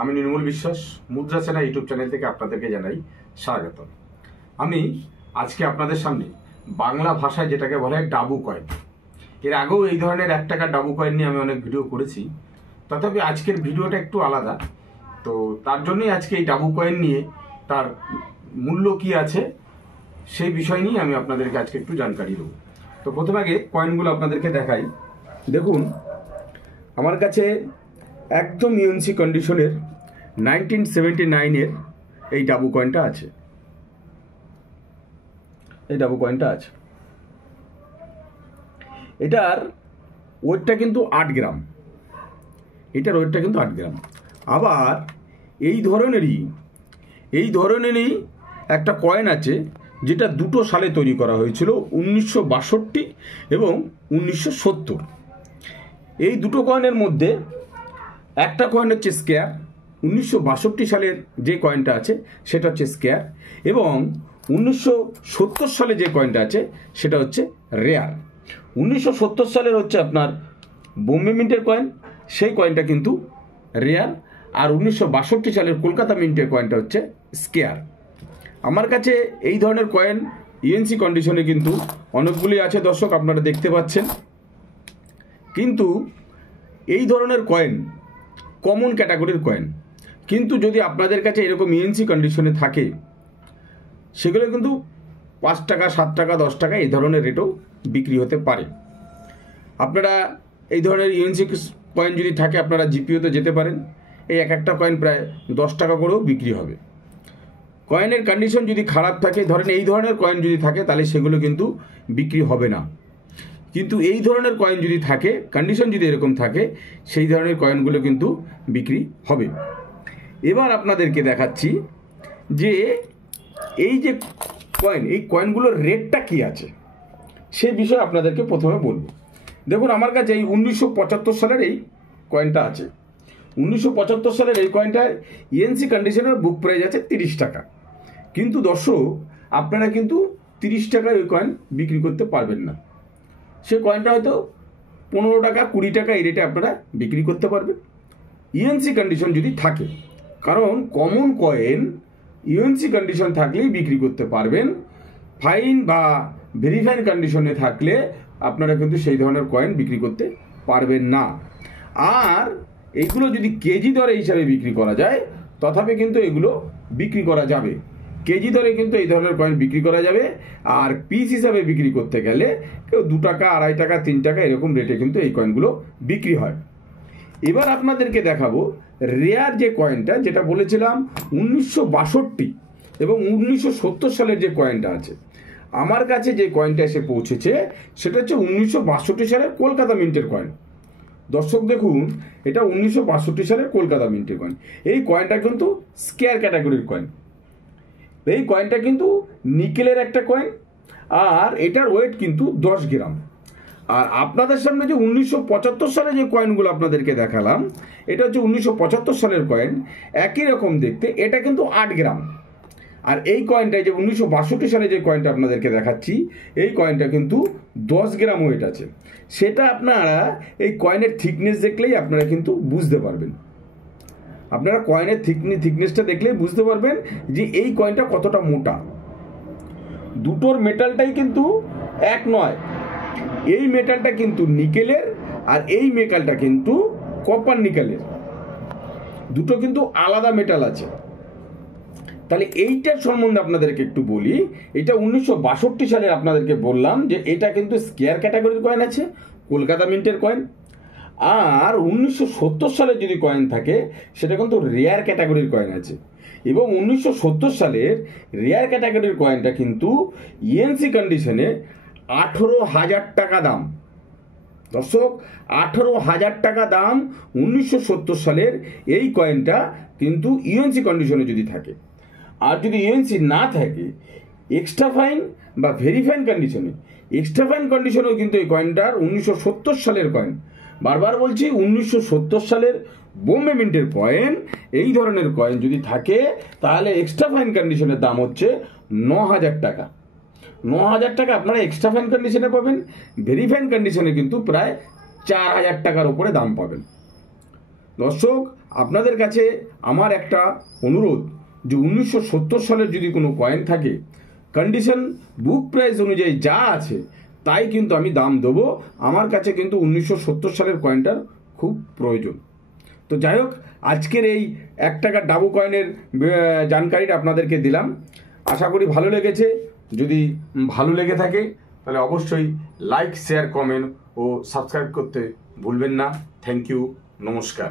আমি নির্মল বিশ্বাস মুদ্রা সেনা ইউটিউব চ্যানেল থেকে আপনাদেরকে জানাই স্বাগত। আমি আজকে আপনাদের সামনে বাংলা ভাষায় যেটাকে বলা হয় ডাবু কয়েন, এর আগেও এই ধরনের 1 টাকার ডাবু কয়েন নিয়ে আমি অনেক ভিডিও করেছি, তথাপি আজকের ভিডিওটা একটু আলাদা। তো তার জন্যই আজকে এই ডাবু কয়েন নিয়ে তার মূল্য কি আছে সেই বিষয় নিয়ে আমি আপনাদেরকে আজকে একটু জানকারি দেবো। তো প্রথমে আগে কয়েনগুলো আপনাদেরকে দেখাই। দেখুন, আমার কাছে একদম ইউএনসি কন্ডিশনের 1979-এর এই ডাবু কয়েনটা আছে। এটার ওয়েটটা কিন্তু 8 গ্রাম। আবার এই ধরনেরই একটা কয়েন আছে যেটা দুটো সালে তৈরি করা হয়েছিল, 1962 এবং 1970। এই দুটো কয়েনের মধ্যে একটা কয়েন হচ্ছে স্কেয়ার, 1962 সালের যে কয়েনটা আছে সেটা হচ্ছে স্কেয়ার, এবং 1970 সালে যে কয়েনটা আছে সেটা হচ্ছে রেয়ার। 1970 সালের হচ্ছে আপনার বোম্বে মিন্টের কয়েন, সেই কয়েনটা কিন্তু রেয়ার, আর 1962 সালের কলকাতা মিন্টের কয়েনটা হচ্ছে স্কেয়ার। আমার কাছে এই ধরনের কয়েন ইউএনসি কন্ডিশনে কিন্তু অনেকগুলি আছে দর্শক, আপনারা দেখতে পাচ্ছেন। কিন্তু এই ধরনের কয়েন কমন ক্যাটাগরির কয়েন, কিন্তু যদি আপনাদের কাছে এরকম ইউএনসি কন্ডিশনে থাকে সেগুলো কিন্তু 5 টাকা, 7 টাকা, 10 টাকা এই ধরনের রেটও বিক্রি হতে পারে। আপনারা এই ধরনের ইউএনসি কয়েন যদি থাকে আপনারা জিপিওতে যেতে পারেন, এই একটা কয়েন প্রায় 10 টাকা করেও বিক্রি হবে। কয়েনের কন্ডিশন যদি খারাপ থাকে, ধরেন এই ধরনের কয়েন যদি থাকে তাহলে সেগুলো কিন্তু বিক্রি হবে না। কিন্তু এই ধরনের কয়েন যদি থাকে, কন্ডিশন যদি এরকম থাকে, সেই ধরনের কয়েনগুলো কিন্তু বিক্রি হবে। এবার আপনাদেরকে দেখাচ্ছি যে এই যে কয়েন, এই কয়েনগুলোর রেটটা কি আছে সে বিষয়ে আপনাদেরকে প্রথমে বলবো। দেখুন, আমার কাছে এই 1975 সালের এই কয়েনটা আছে। 1975 সালের এই কয়েনটার ইএনসি কন্ডিশনের বুক প্রাইস আছে 30 টাকা। কিন্তু দর্শক, আপনারা কিন্তু 30 টাকায় ওই কয়েন বিক্রি করতে পারবেন না। সে কয়েনটা হয়তো 15 টাকা, 20 টাকা এই রেটে আপনারা বিক্রি করতে পারবেন ইউএনসি কন্ডিশন যদি থাকে। কারণ কমন কয়েন ইউএনসি কন্ডিশন থাকলেই বিক্রি করতে পারবেন, ফাইন বা ভেরিফাইড কন্ডিশনে থাকলে আপনারা কিন্তু সেই ধরনের কয়েন বিক্রি করতে পারবেন না। আর এইগুলো যদি কেজি দরে হিসাবে বিক্রি করা যায় তথাপি কিন্তু এগুলো বিক্রি করা যাবে। কেজি দরে কিন্তু এই ধরনের কয়েন বিক্রি করা যাবে, আর পিস হিসাবে বিক্রি করতে গেলে কেউ 2 টাকা, 2.5 টাকা, 3 টাকা এরকম রেটে কিন্তু এই কয়েনগুলো বিক্রি হয়। এবার আপনাদেরকে দেখাবো রেয়ার যে কয়েনটা, যেটা বলেছিলাম 1962 এবং 1970 সালের যে কয়েনটা আছে। আমার কাছে যে কয়েনটা এসে পৌঁছেছে সেটা হচ্ছে 1962 সালের কলকাতা মিন্টের কয়েন। দর্শক দেখুন, এটা 1962 সালের কলকাতা মিন্টের কয়েন। এই কয়েনটা কিন্তু স্কেয়ার ক্যাটাগরির কয়েন। এই কয়েনটা কিন্তু নিকেলের একটা কয়েন, আর এটার ওয়েট কিন্তু 10 গ্রাম। আর আপনাদের সামনে যে 1975 সালে যে কয়েনগুলো আপনাদেরকে দেখালাম, এটা হচ্ছে 1975 সালের কয়েন, একই রকম দেখতে, এটা কিন্তু 8 গ্রাম। আর এই কয়েনটা, যে 1962 সালে যে কয়েনটা আপনাদেরকে দেখাচ্ছি, এই কয়েনটা কিন্তু 10 গ্রাম ওয়েট আছে। সেটা আপনারা এই কয়েনের থিকনেস দেখলেই আপনারা কিন্তু বুঝতে পারবেন। আপনারা কয়েনের থিকনেসটা দেখলেই বুঝতে পারবেন যে এই কয়েনটা কতটা মোটা। দুটোর মেটালটাই কিন্তু এক নয়। এই মেটালটা কিন্তু নিকেলের, আর এই মেটালটা কিন্তু কপার নিকেলের। দুটো কিন্তু আলাদা মেটাল আছে। তাহলে এইটার সম্বন্ধে আপনাদেরকে একটু বলি। এটা 1962 সালে আপনাদেরকে বললাম যে এটা কিন্তু স্কেয়ার ক্যাটাগরির কয়েন আছে, কলকাতা মিন্টের কয়েন। আর 1970 সালে যদি কয়েন থাকে সেটা কিন্তু রেয়ার ক্যাটাগরির কয়েন আছে, এবং 1970 সালের রেয়ার ক্যাটাগরির কয়েনটা কিন্তু ইএনসি কন্ডিশনে 18,000 টাকা দাম। দর্শক, 18,000 টাকা দাম 1970 সালের এই কয়েনটা কিন্তু ইউএনসি কন্ডিশনে যদি থাকে। আর যদি ইউএনসি না থাকে, এক্সট্রা ফাইন বা ভেরিফাইড কন্ডিশনে, এক্সট্রা ফাইন কন্ডিশনেও কিন্তু এই কয়েনটার 1970 সালের কয়েন, বারবার বলছি 1970 সালের বোম্বে মিন্টের কয়েন, এই ধরনের কয়েন যদি থাকে তাহলে এক্সট্রা ফাইন কন্ডিশনের দাম হচ্ছে 9,000 টাকা। 9,000 টাকা আপনারা এক্সট্রা ফাইন কন্ডিশনে পাবেন, ভেরিফাইড কন্ডিশনে কিন্তু প্রায় 4,000 টাকার উপরে দাম পাবেন। দর্শক, আপনাদের কাছে আমার একটা অনুরোধ যে 1970 সালের যদি কোনো কয়েন থাকে, কন্ডিশন বুক প্রাইস অনুযায়ী যা আছে তাই কিন্তু আমি দাম দেবো। আমার কাছে কিন্তু 1970 সালের কয়েনটার খুব প্রয়োজন। তো যাই হোক, আজকের এই 1 টাকার ডাবু কয়েনের জানকারিটা আপনাদেরকে দিলাম। আশা করি ভালো লেগেছে। যদি ভালো লেগে থাকে তাহলে অবশ্যই লাইক, শেয়ার, কমেন্ট ও সাবস্ক্রাইব করতে ভুলবেন না। থ্যাংক ইউ, নমস্কার।